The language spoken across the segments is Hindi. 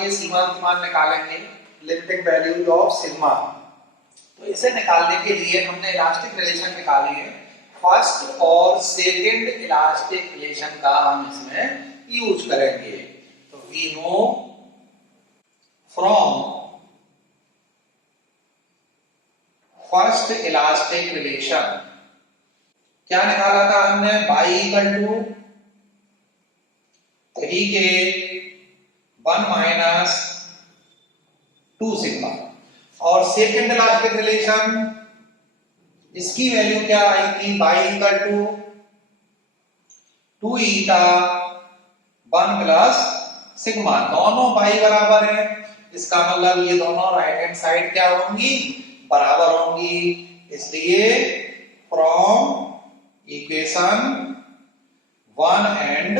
के सीमांत मान निकालेंगे, लिमिटिंग वैल्यू ऑफ सिग्मा। तो इसे निकालने के लिए हमने इलास्टिक रिलेशन निकाले हैं। फर्स्ट और सेकंड इलास्टिक रिलेशन का हम इसमें यूज करेंगे। तो we know from first elastic relation क्या निकाला था हमने, y equal to 3k 1 minus 2 sigma. और सेकेंड इलास्टिक रिलेशन इसकी वैल्यू क्या आई थी, y equal to 2 eta 1 plus sigma. दोनों y बराबर है, इसका मतलब ये दोनों राइट हैंड साइड क्या होंगी, बराबर होंगी। इसलिए from equation 1 and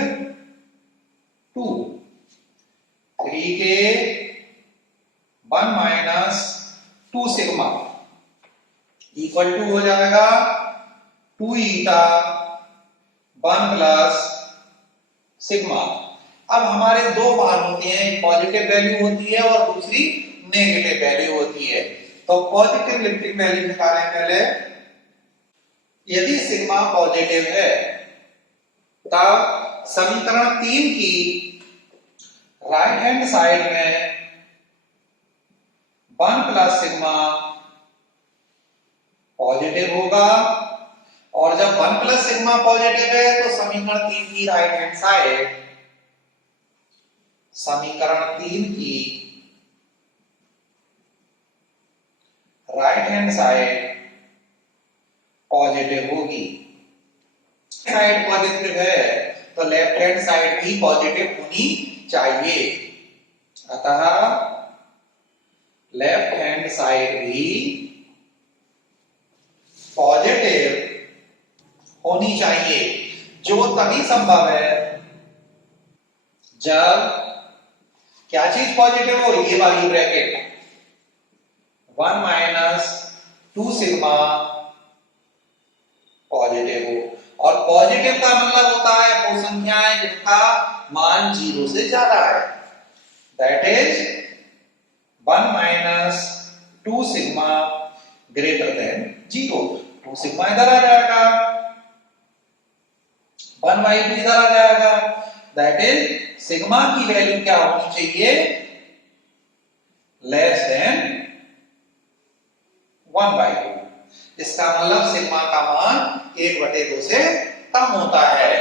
2 3k 1 minus 2 sigma equal to हो जाएगा 2 ईटा 1 प्लस सिग्मा। अब हमारे दो मान होते हैं, एक पॉजिटिव वैल्यू होती है और दूसरी नेगेटिव वैल्यू होती है। तो पॉजिटिव लिमिटिंग वैल्यू निकालें पहले। यदि सिग्मा पॉजिटिव है तब समीकरण 3 की राइट हैंड साइड में 1 प्लस सिग्मा पॉजिटिव होगा, और जब 1 प्लस सिग्मा पॉजिटिव है तो समीकरण 3 की राइट हैंड साइड पॉजिटिव होगी। साइड पॉजिटिव है तो लेफ्ट हैंड साइड भी पॉजिटिव होनी चाहिए। अतः लेफ्ट हैंड साइड भी पॉजिटिव होनी चाहिए, जो तभी संभव है जब क्या चीज पॉजिटिव हो, ये वाली ब्रैकेट 1 माइनस 2 सिग्मा पॉजिटिव हो। और पॉजिटिव का मतलब होता है वो संख्याएं जिनका मान 0 से ज्यादा है, that is 1 minus 2 sigma greater than 0। 2 sigma इधर आ जाएगा, 1/2 इधर आ जाएगा, दैट इज सिग्मा की वैल्यू क्या होनी चाहिए, लेस देन 1/2। इसका मतलब सिग्मा का मान 1/2 से कम होता है।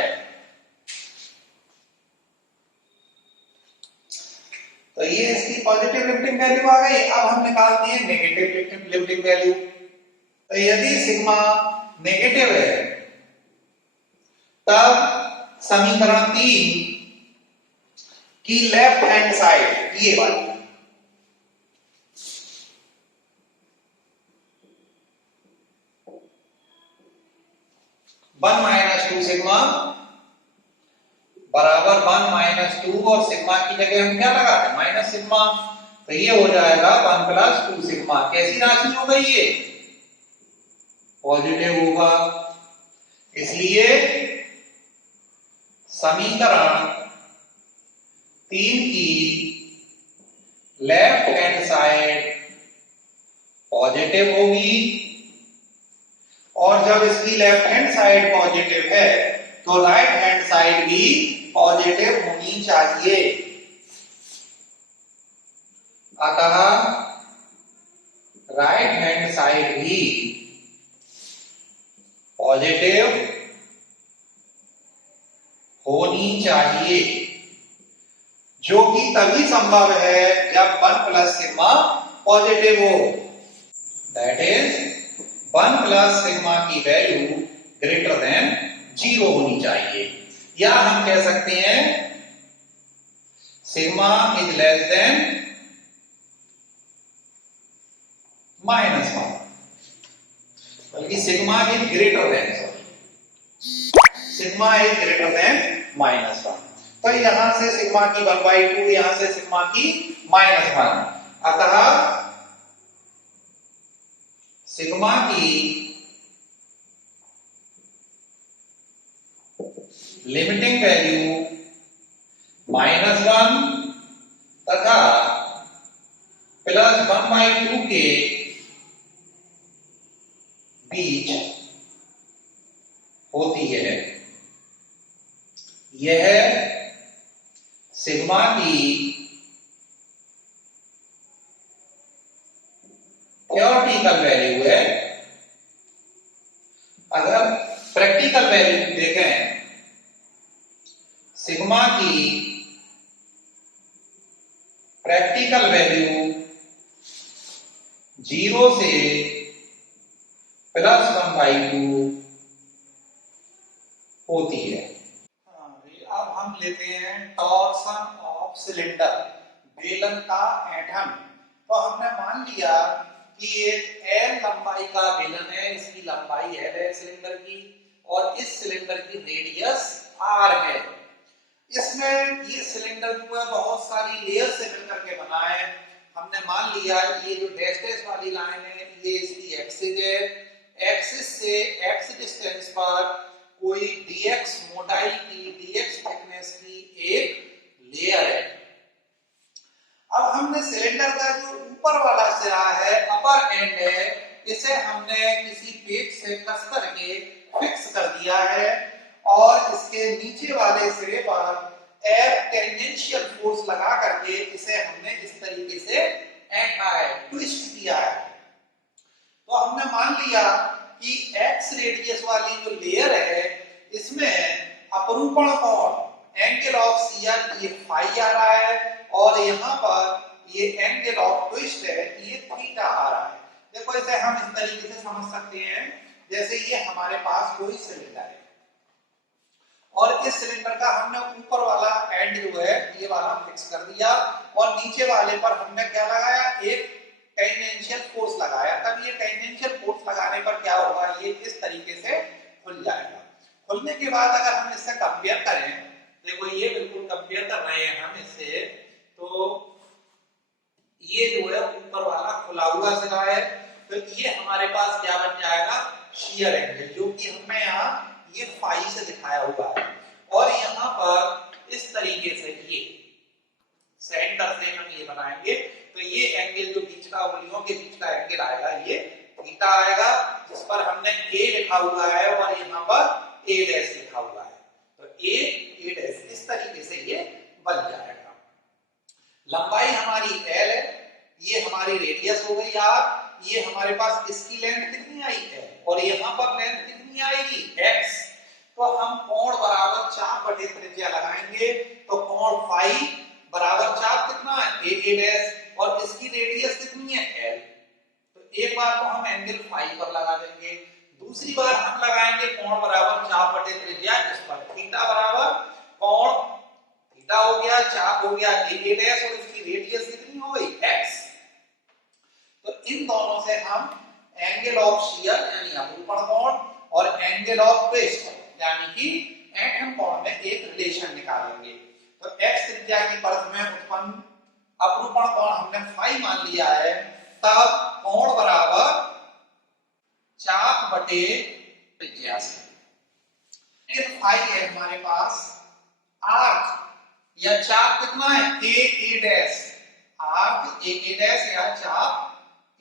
तो ये इसकी पॉजिटिव लिमिटिंग वैल्यू आ गई। अब हम निकालते हैं नेगेटिव लिमिटिंग वैल्यू। तो यदि सिग्मा नेगेटिव है तब समीकरण 3 की लेफ्ट हैंड साइड ये वाली 1 माइनस 2 सिग्मा बराबर 1 माइनस 2, और सिग्मा की जगह हम क्या लगाते हैं, माइनस सिग्मा। तो ये हो जाएगा 1 प्लस 2 सिग्मा। कैसी राशि हो गई ये, पॉजिटिव होगा। इसलिए समीकरण 3 की लेफ्ट हैंड साइड पॉजिटिव होगी, और जब इसकी लेफ्ट हैंड साइड पॉजिटिव है तो राइट हैंड साइड भी पॉजिटिव होनी चाहिए। अतः राइट हैंड साइड भी पॉजिटिव होनी चाहिए, जो कि तभी संभव है जब 1 प्लस सिग्मा पॉजिटिव हो, दैट इज 1 प्लस सिग्मा की वैल्यू ग्रेटर देन 0 होनी चाहिए। या हम कह सकते हैं सिग्मा इज लेस देन -1, बल्कि sigma is greater than, sigma is greater than -1। तो यहां से सिग्मा की 1/2, यहां से सिग्मा की -1। अतः सिग्मा की लिमिटिंग वैल्यू -1 तथा प्लस 1/2 के बीच होती है। यह सिग्मा की थ्योरेटिकल वैल्यू है। अगर प्रैक्टिकल वैल्यू देखें, सिग्मा की प्रैक्टिकल वैल्यू 0 से प्लस 1/2 होती है। अब हम लेते हैं टॉर्सन ऑफ सिलेंडर, बेलन का ऐंठन। तो हमने मान लिया कि एक एल लंबाई का बेलन है, इसकी लंबाई एल है सिलेंडर की, और इस सिलेंडर की रेडियस आर है। इसमें ये सिलेंडर जो है बहुत सारी लेयर से मिलकर के बना है। हमने मान लिया ये जो डैश डैश वाली लाइन है ये इसकी एक्सिस है, एक्सिस से एक्स डिस्टेंस पर कोई dx मोटाई की, dx थिकनेस की एक लेयर है। अब हमने सिलेंडर का जो ऊपर वाला सिरा है, अपर एंड है, इसे हमने किसी पेच से कस करके फिक्स कर दिया है, और इसके नीचे वाले सिरे पर F टेंजेंशियल फोर्स लगा करके इसे हमने इस तरीके से ऐंठा है, ट्विस्ट किया है। तो हमने मान लिया कि x रेडियस वाली जो लेयर है इसमें अपरूपण कोण एंगल ऑफ शियर ये फाई आ रहा है, और यहाँ पर ये एंगल ऑफ ट्विस्ट है ये थीटा आ रहा है। देखो इसे हम इस तरीके से समझ सकते हैं, जैसे ये हमारे पास कोई सिलेंडर है और इस सिलेंडर का हमने ऊपर वाला एंड जो है ये वाला फिक्स कर दिया, और नीचे वाले पर हमने क्या लगाया, एक टेंजेंशियल फोर्स लगाया। तब ये टेंजेंशियल फोर्स लगाने पर क्या होगा, ये इस तरीके से खुल जाएगा। खुलने के बाद अगर हम इससे कंपेयर करें, देखो ये बिल्कुल कंपेयर कर रहे हैं हम इससे, तो ये जो है ऊपर वाला खुला हुआ सिरा है, तो ये हमारे पास क्या बन जाएगा, शियर एंगल, जो कि हमने यहाँ ये फाई से दिखाया हुआ है। और यहाँ पर इस तरीके से ये सेंटर से हम ये बनाएंगे, तो ये एंगल जो बीच का उंगलियों के बीच का एंगल आएगा ये थीटा आएगा, जिस पर हमने ए लिखा हुआ है और यहाँ पर ए डैश लिखा हुआ है। तो ए डैश इस तरीके से ये बन जाएगा। लंबाई हमारी एल है, ये हमारी रेडियस हो गई आर, ये हमारे पास इसकी लेंथ कितनी आई है और यहाँ पर लेंथ कितनी आएगी x। तो हम कोण बराबर चाप बटे त्रिज्या लगाएंगे, तो कोण फाई बराबर चाप कितना है ए डैश, और इसकी रेडियस कितनी है l। तो एक बार तो हम एंगल फाई पर लगा देंगे, दूसरी बार हम लगाएंगे कोण बराबर चाप बटे त्रिज्या, जिस पर थीटा बराबर कोण थीटा हो गया, चाप हो गया ए डैश, और इसकी रेडियस कितनी हो गई x। तो इन दोनों से हम एंगल ऑफ शियर यानी अपरूपण कोण और एंगल ऑफ ट्विस्ट यानी कि ऐंठन कोण में एक रिलेशन निकालेंगे। तो x त्रिज्या की परत में उत्पन्न अपरूपण कोण हमने फाई मान लिया है, तब कोण बराबर चाप बटे त्रिज्या से। लेकिन फाई है हमारे पास आर्क या चाप कितना है ए डैश, आर्क ए डैश या चाप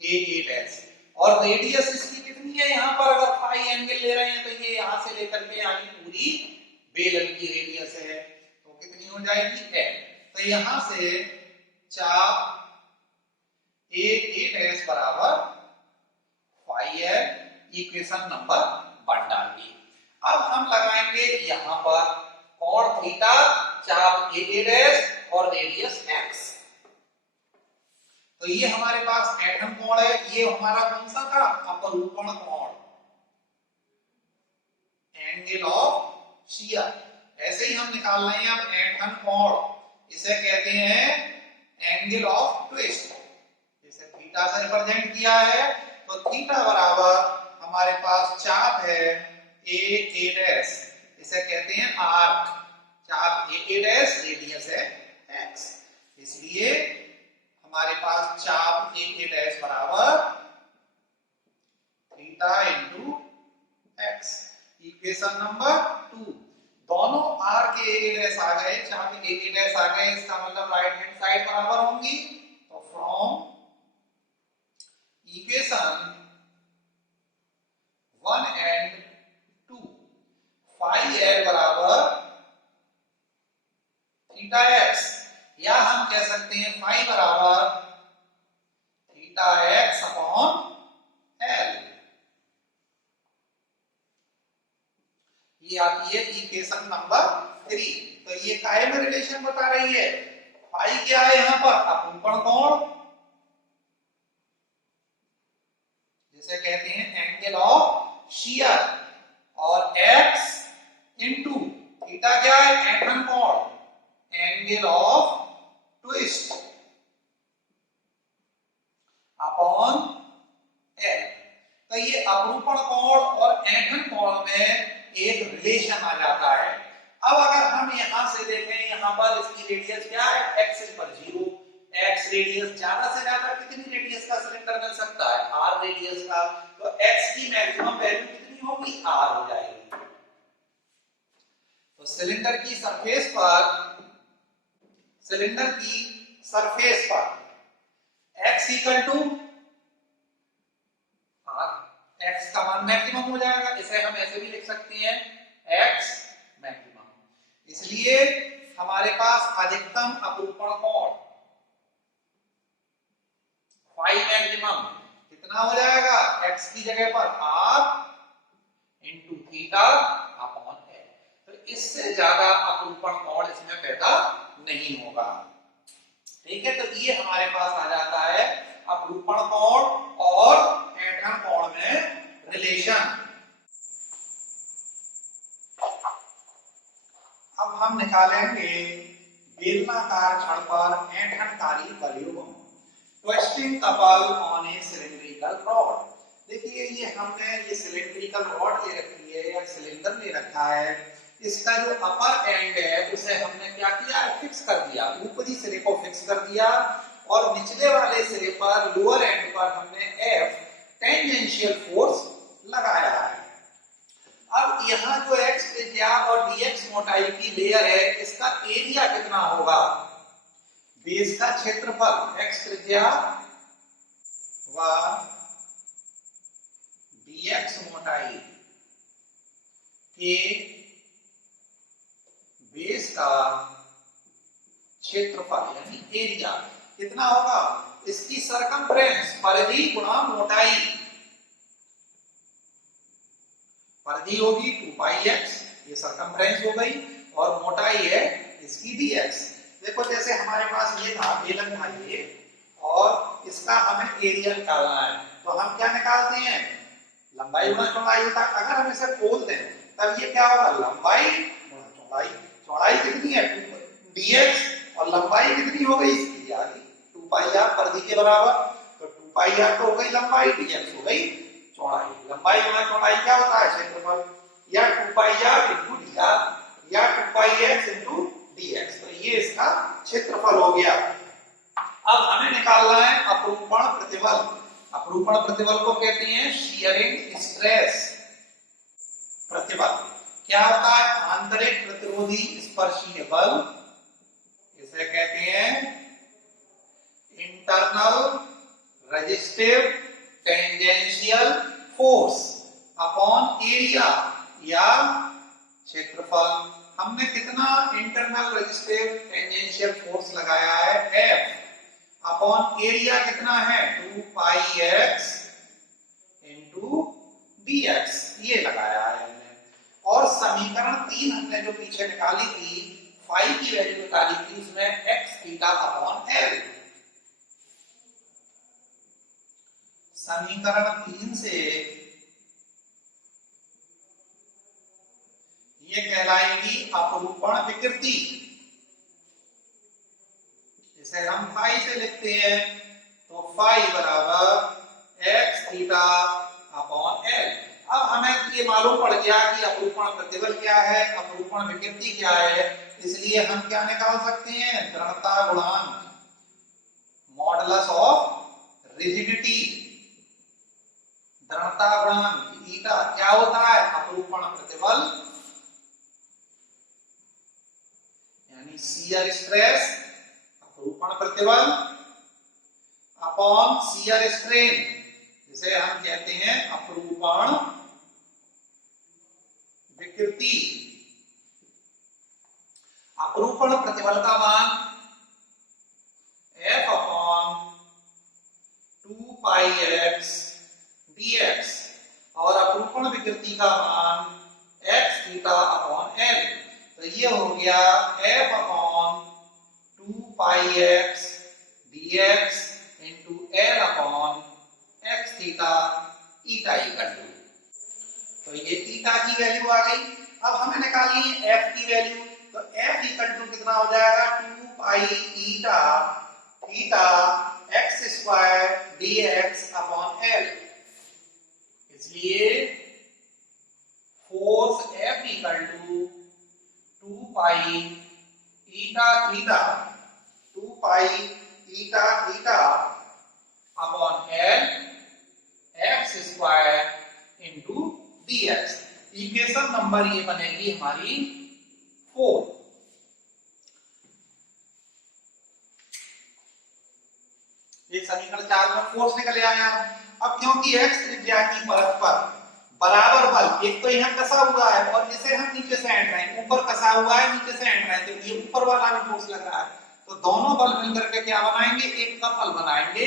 ए डैश, और रेडियस इसकी कितनी है, यहाँ पर अगर फाई एंगल ले रहे हैं तो ये यहाँ से लेकर के यानी पूरी बेलन की रेडियस है, तो कितनी हो जाएगी एल। तो यहाँ से चाप ए डैश बराबर फाई है, इक्वेशन नंबर 1 डाल दी। अब हम लगाएंगे यहाँ पर कोण थीटा, चाप ए डैश और रेडियस एक्स। तो ये हमारे पास ऐंठन कोण है, ये हमारा कौन सा था, अपरूपण कोण, एंगल ऑफ शियर। ऐसे ही हम निकाल रहे हैं अब ऐंठन कोण, इसे कहते हैं एंगल ऑफ ट्विस्ट, इसे थीटा से रिप्रेजेंट किया है। तो थीटा बराबर हमारे पास चाप है ए डैश, इसे कहते हैं आर्क, चाप ए डैश, रेडियस है एक्स, इसलिए हमारे पास चाप ए डैश बराबर theta into x, equation number 2। दोनों आर के ए डैश आ गए, चाप ए डैश आ गए, इसका मतलब राइट हैंड साइड बराबर होंगी। तो from relation 1 and 2, phi L बराबर थीटा एक्स, या हम कह सकते हैं फाई बराबर थीटा एक्स अपॉन एल। ये आती है इक्वेशन नंबर 3। तो ये काहे में रिलेशन बता रही है? फाई क्या है यहां पर? अपरूपण कोण, जिसे कहते हैं एंगल ऑफ शियर, और x इंटू थीटा क्या है? ऐंठन कोण, angle of twist upon L. तो ये अपरूपण कोण और ऐंठन कोण में एक रिलेशन आ जाता है। अब अगर हम यहां से देखें, यहां पर इसकी रेडियस क्या है? x पर 0, x रेडियस, ज्यादा से ज्यादा कितनी रेडियस का सिलेंडर मिल सकता है? r रेडियस का। तो x की मैक्सिमम वैल्यू कितनी होगी? r हो जाएगी। तो सिलेंडर की सरफेस पर x equal to r, x का मान मैक्सिमम हो जाएगा। इसे हम ऐसे भी लिख सकते हैं x मैक्सिमम। इसलिए हमारे पास अधिकतम अपरूपण कोण फाई मैक्सिमम कितना हो जाएगा? x की जगह पर r into theta upon L. तो इससे ज्यादा अपरूपण कोण इसमें पैदा नहीं होगा। ठीक है, तो ये हमारे पास आ जाता है अपरूपण कोण और ऐंठन कोण में रिलेशन। अब हम निकालेंगे बेलनाकार छड़ पर ऐंठनकारी बलयुग्म, twisting couple on a cylindrical rod. देखिए ये हमने ये सिलिंड्रिकल रॉड ले रखी है या सिलेंडर ले रखा है। इसका जो अपर एंड है उसे हमने क्या किया? फिक्स कर दिया, ऊपरी सिरे को फिक्स कर दिया, और निचले वाले सिरे पर, लोअर एंड पर हमने F टेंजेंशियल फोर्स लगाया है। अब यहाँ जो x त्रिज्या और dx मोटाई की लेयर है, इसका एरिया कितना होगा? बेस का क्षेत्रफल x त्रिज्या व dx मोटाई के बेस का क्षेत्रफल यानी एरिया कितना होगा? इसकी सरकमफ्रेंस, परिधि गुणा मोटाई, परिधि होगी 2πx, ये सरकमफ्रेंस हो गई, और मोटाई है इसकी dx। देखो जैसे हमारे पास ये था, बेलन था ये, और इसका हमें एरिया निकालना है, तो हम क्या निकालते हैं? लंबाई गुणा चौड़ाई होता है। अगर हम इसे खोल दें तब ये क्या होगा? लंबाई गुणा चौड़ाई। चौड़ाई कितनी है? dx, और लंबाई कितनी हो गई इसकी? यानी 2πr, परिधि के बराबर। तो 2πr तो हो गई लंबाई, dx हो गई चौड़ाई। लंबाई गुणा चौड़ाई क्या होता है? क्षेत्रफल, या 2πr इंटू dr, या 2πx इंटू dx। तो ये इसका क्षेत्रफल हो गया। अब हमें निकालना है अपरूपण प्रतिबल। अपरूपण प्रतिबल को कहते हैं शियरिंग स्ट्रेस प्रतिबल। क्या होता है? आंतरिक प्रतिरोधी स्पर्शीय बल, इसे कहते हैं internal resistive tangential force upon area या क्षेत्रफल। हमने कितना इंटरनल रेजिस्टिव टेंजेंशियल फोर्स लगाया है? F अपॉन एरिया कितना है? 2πx इंटू dx, ये लगाया है हमने। और समीकरण 3 हमने जो पीछे निकाली थी, फाई की वैल्यू निकाली थी, उसमें x थीटा अपॉन l। समीकरण 3 से ये कहलाएगी अपरूपण विकृति। इसे हम फाई से लिखते हैं, तो फाई बराबर x थीटा अपॉन l। अब हमें ये मालूम पड़ गया कि अपरूपण प्रतिबल क्या है, अपरूपण विकृति क्या है, इसलिए हम क्या निकाल सकते हैं? दृढ़ता गुणांक, मॉडुलस ऑफ रिजिडिटी। दृढ़ता गुणांक ईटा क्या होता है? अपरूपण प्रतिबल यानी शियर स्ट्रेस, अपरूपण प्रतिबल अपॉन शियर स्ट्रेन, इसे हम कहते हैं अपरूपण विकृति। अपरूपण प्रतिबल का मान F upon 2 pi x dx और अपरूपण विकृति का मान x थीटा अपॉन l। तो ये हो गया F upon 2 pi x dx into l upon x theta eta equal to. तो ये ईटा की वैल्यू आ गई। अब हमें निकालनी है f की वैल्यू। तो f इक्वल टू कितना हो जाएगा 2 pi eta theta x square dx upon l। इसलिए फोर्स F equal to 2 pi eta theta 2 pi eta theta upon l x square into dx। Equation number ये बनेगी हमारी 4। ये समीकरण 4 में फोर्स निकल आया। अब क्योंकि x त्रिज्या की परत पर बराबर बल, एक तो यहां कसा हुआ है और इसे हम नीचे से एंड रहे हैं, ऊपर कसा हुआ है नीचे से एंड रहे हैं, तो ये ऊपर वाला भी फोर्स लग रहा है। तो दोनों बल मिलकर के क्या बनाएंगे, एक कपल बनाएंगे,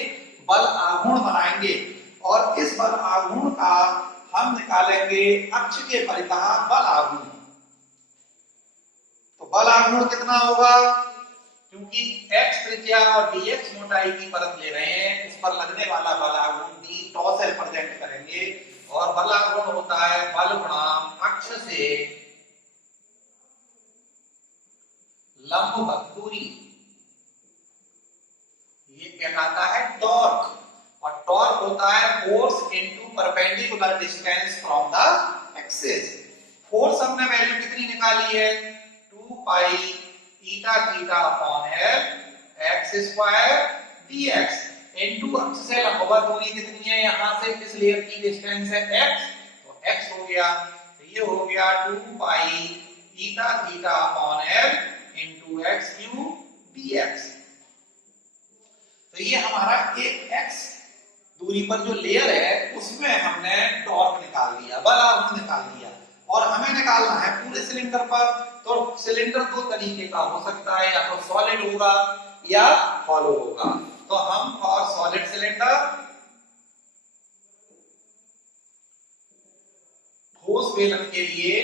बल आघूर्ण बनाएंगे। और इस बल आघूर्ण का हम निकालेंगे अक्ष के परितः बल आघूर्ण। तो बल आघूर्ण कितना होगा, क्योंकि x त्रिज्या और dx मोटाई की परत ले रहे हैं, इस पर लगने वाला बल आघूर्ण d टॉ से रिप्रेजेंट करेंगे। और बल आघूर्ण होता है बल बनाम अक्ष से लंबवत दूरी, ये कहलाता है टॉर्क। और टॉर्क होता है force into perpendicular distance from the axis. Force हमने वैल्यू कितनी निकाली है 2 pi eta theta upon l x square dx into अक्ष से लंबवत दूरी कितनी है, यहां से इस लेयर की डिस्टेंस है x, तो x हो गया, तो ये हो गया 2 pi eta theta upon l into x cube dx। तो ये हमारा एक x दूरी पर जो लेयर है उसमें हमने टॉर्क निकाल लिया, बल आघूर्ण निकाल लिया। और हमें निकालना है पूरे सिलेंडर पर। तो सिलेंडर दो तरीके का हो सकता है, या तो सॉलिड होगा या हॉलो होगा। तो हम फॉर सॉलिड सिलेंडर ठोस बेलन के लिए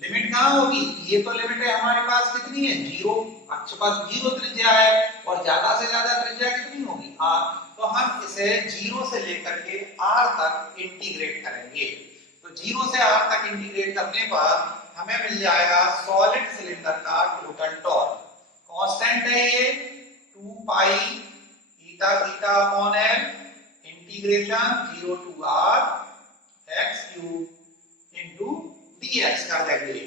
लिमिट कहां होगी, ये तो लिमिट है हमारे पास कितनी है 0, अक्ष पर 0 त्रिज्या है और ज्यादा से ज्यादा त्रिज्या कितनी होगी r। तो हम इसे 0 से लेकर के r तक इंटीग्रेट करेंगे। तो 0 से r तक इंटीग्रेट करने पर हमें मिल जाएगा सॉलिड सिलेंडर का टोटल टॉर्क। कांस्टेंट है ये 2 pi eta theta upon l integration 0 to r x cube into dx कर देंगे।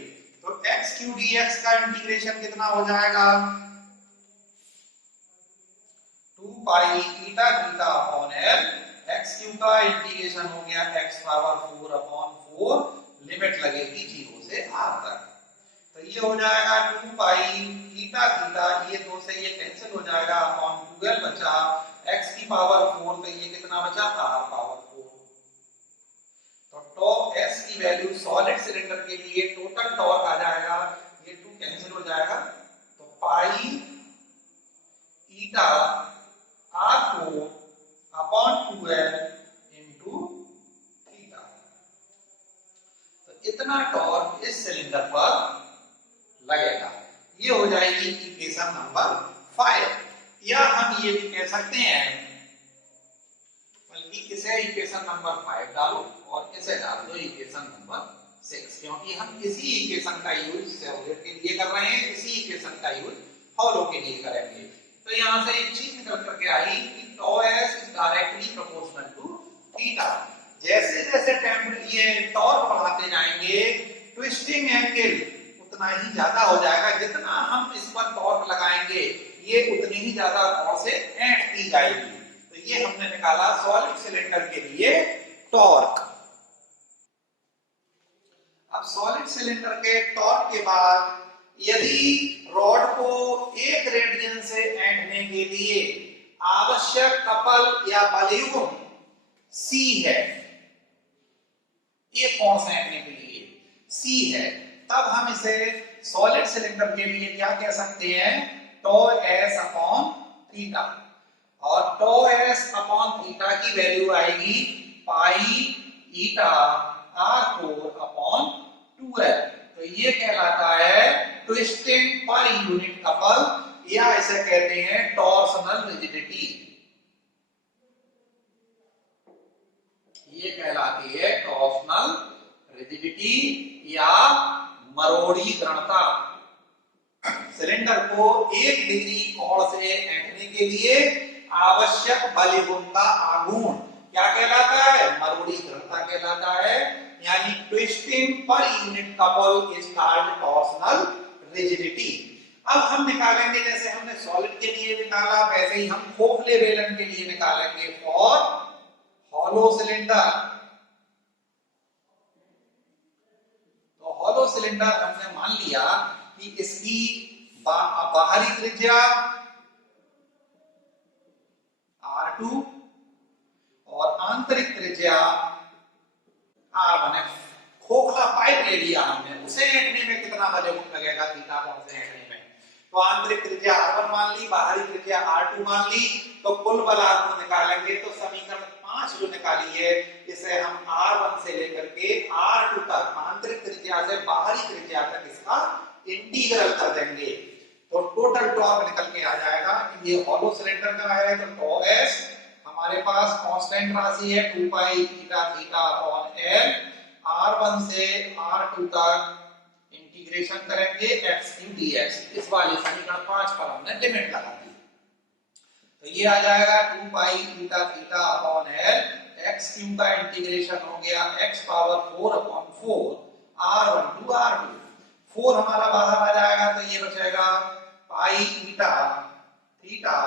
तो x क्यूब dx का इंटीग्रेशन कितना हो जाएगा 2 pi eta theta upon l x cube का इंटीग्रेशन हो गया x पावर 4 अपॉन 4, लिमिट लगेगी 0 से r तक। तो ये हो जाएगा 2 पाई ईटा थीटा, ये 2 से ये कैंसिल हो जाएगा अपॉन 12 बचा x की पावर 4, तो ये कितना बचा r पावर 4। तो टॉ s की वैल्यू सॉलिड सिलेंडर के लिए टोटल टॉर्क आ जाएगा, ये 2 कैंसिल हो जाएगा, तो पाई ईटा r4 अपॉन 12 इनटू थीटा। तो इतना टॉर्क इस सिलेंडर पर लगेगा। ये हो जाएगी इक्वेशन नंबर 5। या हम ये भी कह सकते हैं, बल्कि इसे इक्वेशन नंबर 5 डालो और इसे डाल दो इक्वेशन नंबर 6, क्योंकि हम इसी इक्वेशन का यूज सॉलिड के लिए कर रहे हैं, इसी इक्वेशन का यूज हॉलो के लिए करेंगे। तो यहां से एक चीज निकल करके आई कि tau s is directly proportional to theta। जैसे जैसे ये टॉर्क बढ़ाते जाएंगे ट्विस्टिंग एंगल उतना ही ज्यादा हो जाएगा, जितना हम इस पर टॉर्क लगाएंगे ये उतनी ही ज्यादा कोण से ऐड की जाएगी। तो ये हमने निकाला सॉलिड सिलेंडर के लिए टॉर्क। अब सॉलिड सिलेंडर के टॉर्क के बाद यदि रॉड को 1 रेडियन से ऐंठने के लिए आवश्यक कपल या बलयुग्म सी है, एक कोण से ऐंठने के लिए सी है, तब हम इसे सॉलिड सिलेंडर के लिए क्या कह सकते हैं, टो एस अपॉन थीटा। और टो एस अपॉन थीटा की वैल्यू आएगी पाई ईटा r4 अपॉन 2l। तो ये कहलाता है ट्विस्टिंग पर यूनिट कपल, या इसे कहते हैं टॉर्सनल रिजिडिटी। ये कहलाती है टॉर्सनल रिजिडिटी या मरोड़ी दृढ़ता। सिलेंडर को 1 डिग्री कोण से ऐंठने के लिए आवश्यक बलयुग्म का आघूर्ण क्या कहलाता है, मरोड़ी दृढ़ता कहलाता है, यानी twisting per unit couple is called torsional rigidity. अब हम निकालेंगे, जैसे हमने सॉलिड के लिए निकाला वैसे ही हम खोखले बेलन के लिए निकालेंगे फॉर हॉलो सिलेंडर। तो हॉलो सिलेंडर हमने मान लिया कि इसकी बाहरी त्रिज्या R2 और आंतरिक त्रिज्या R1 है। खोखला पाइप ले लिया हमने, उसे ऐंठने में कितना बलयुग्म लगेगा थीटा कोण से ऐंठने में, तो आंतरिक त्रिज्या R1 मान ली, बाहरी त्रिज्या R2 मान ली, तो कुल बल आघूर्ण निकालेंगे। तो समीकरण 5 जो निकाली है इसे हम R1 से लेकर के R2 तक आंतरिक त्रिज्या से बाहरी त्रिज्या तक इसका इंटीग्रल कर देंगे, तो टोटल टॉर्क निकल के आ जाएगा। ये हॉलो सिलेंडर का है, तो टॉ एस हमारे पास कांस्टेंट राशि है 2 pi eta theta upon L, R1 से R2 तक इंटीग्रेशन करेंगे x क्यूब dx। इस वाले समीकरण 5 पर हमने लिमिट लगा दी, तो ये आ जाएगा 2 pi eta theta upon L, x cube का इंटीग्रेशन हो गया x power 4 upon 4 R1 to R2, 4 हमारा बाहर आ जाएगा, तो ये बचेगा पाई eta theta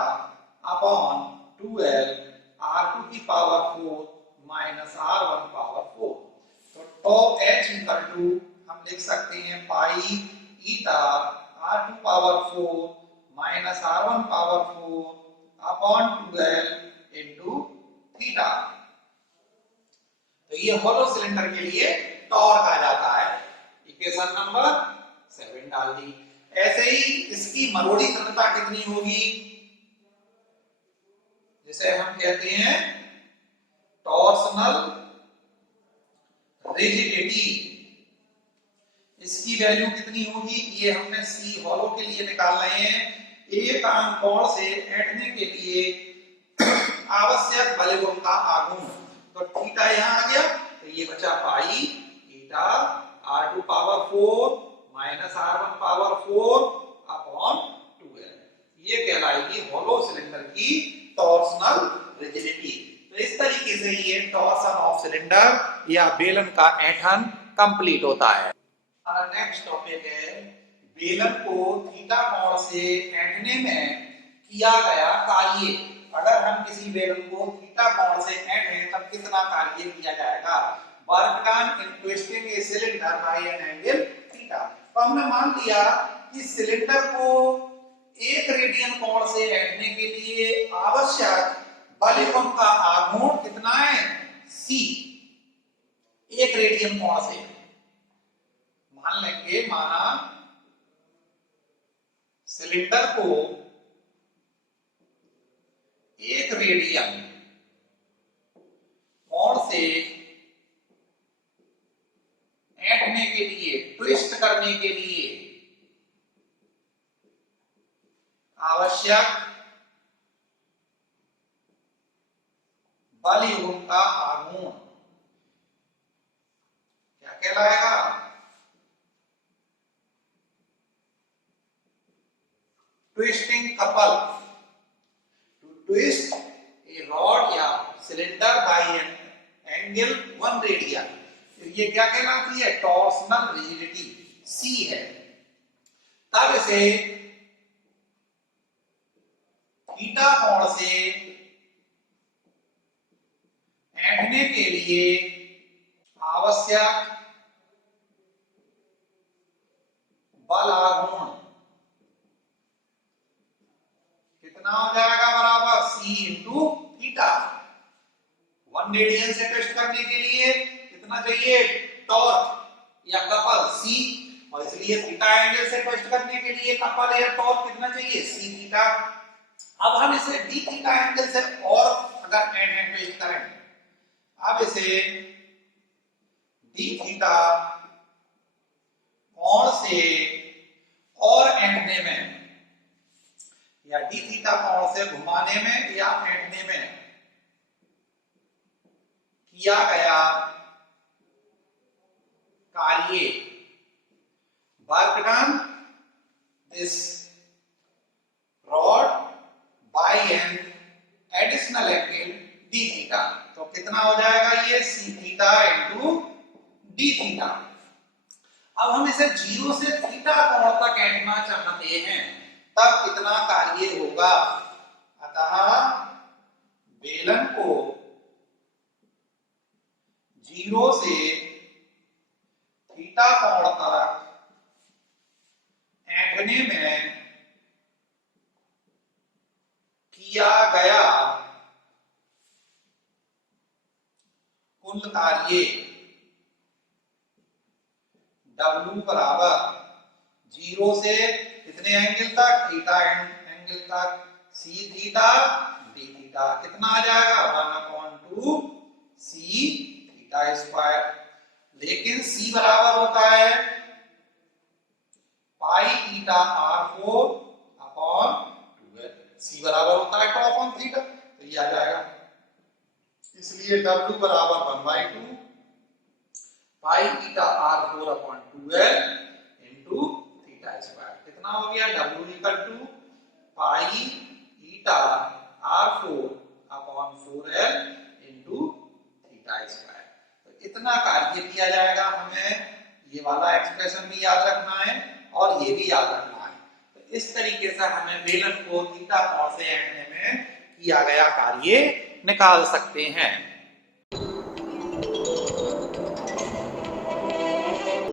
upon 2l R2 की पावर 4 माइनस R1 पावर 4। तो टॉ h इक्वल टू हम लिख सकते हैं पाई ईटा R2 power 4 minus R1 power 4 upon 2l into theta. तो ये हॉलो सिलेंडर के लिए टॉर्क आ जाता है। इक्वेशन नंबर 7 डाल दी। ऐसे ही इसकी मरोड़ी दृढ़ता कितनी होगी, जिसे हम कहते हैं टॉर्सनल रिजिडिटी, इसकी वैल्यू कितनी होगी, ये हमने सी हॉलो के लिए निकाल रहे हैं। एक कोण से ऐंठने के लिए आवश्यक बलयुग्म का आघूर्ण, तो थीटा यहां आ गया, तो ये बचा पाई ईटा R2 power 4 minus R1 power 4 upon 2l। ये कहलाएगी हॉलो सिलेंडर की टॉर्सनल रिजिडिटी। तो इस तरीके से ये टॉर्सन ऑफ सिलेंडर या बेलन का ऐंठन कंप्लीट होता है। हमारा नेक्स्ट टॉपिक है बेलन को थीटा कोण से ऐंठने में किया गया कार्य। अगर हम किसी बेलन को थीटा कोण से ऐंठें तब कितना कार्य किया जाएगा, work done in twisting a cylinder by an angle theta. तो हमने मान लिया कि सिलेंडर को 1 रेडियन कोण से ऐंठने के लिए आवश्यक बलयुग्म का आघूर्ण कितना है, c। 1 रेडियन कोण से मान लेंगे, माना सिलेंडर को 1 रेडियन कोण से ऐंठने के लिए, ट्विस्ट करने के लिए आवश्यक बलयुग्म का आघूर्ण क्या कहलाएगा, twisting couple. To twist a rod या cylinder by an angle 1 radian, ये क्या कहलाती है, टॉर्सनल रिजिडिटी C है। तब इसे थीटा कोण से ऐंठने के लिए आवश्यक बल आघूर्ण कितना हो जाएगा, बराबर C इंटू थीटा। 1 रेडियन से ट्विस्ट करने के लिए कितना चाहिए, टॉर्क या कपल C, और इसलिए थीटा एंगल से ट्विस्ट करने के लिए कपल या टॉर्क कितना चाहिए, C थीटा। अब हम इसे d थीटा एंगल से और अगर एंड ट्विस्ट करेंगे, अब इसे d थीटा कोण से और एंडने में या d थीटा कोण से घुमाने में या एंडने में किया गया कार्य, work done this rod by an additional angle d theta, तो कितना हो जाएगा ये c theta into d theta. अब हम इसे 0 से थीटा कोण तक ऐंठना चाहते हैं, तब कितना कार्य होगा, अतः बेलन को 0 से थीटा कोण तक ऐंठने में किया गया कुल कार्य W बराबर 0 से कितने एंगल तक, थीटा एंगल तक, C थीटा D थीटा, कितना आ जाएगा 1/2 C थीटा स्क्वायर। लेकिन C बराबर होता है पाई थीटा R4 अपॉन 2L, C बराबर होता है 2 अपॉन थीटा, तो ये आ जाएगा, इसलिए W बराबर 1/2 पाई थीटा R4 अपॉन 2L इंटू थीटा स्क्वायर। कितना हो गया, W equal to pi theta R4 अपॉन 4L इंटू थीटा स्क्वायर। तो इतना कार्य किया जाएगा, हमें ये वाला एक्सप्रेशन भी याद रखना है और ये भी याद रखना है। तो इस तरीके से हमें बेलन को थीटा कोण से ऐंठने में किया गया कार्य निकाल सकते हैं।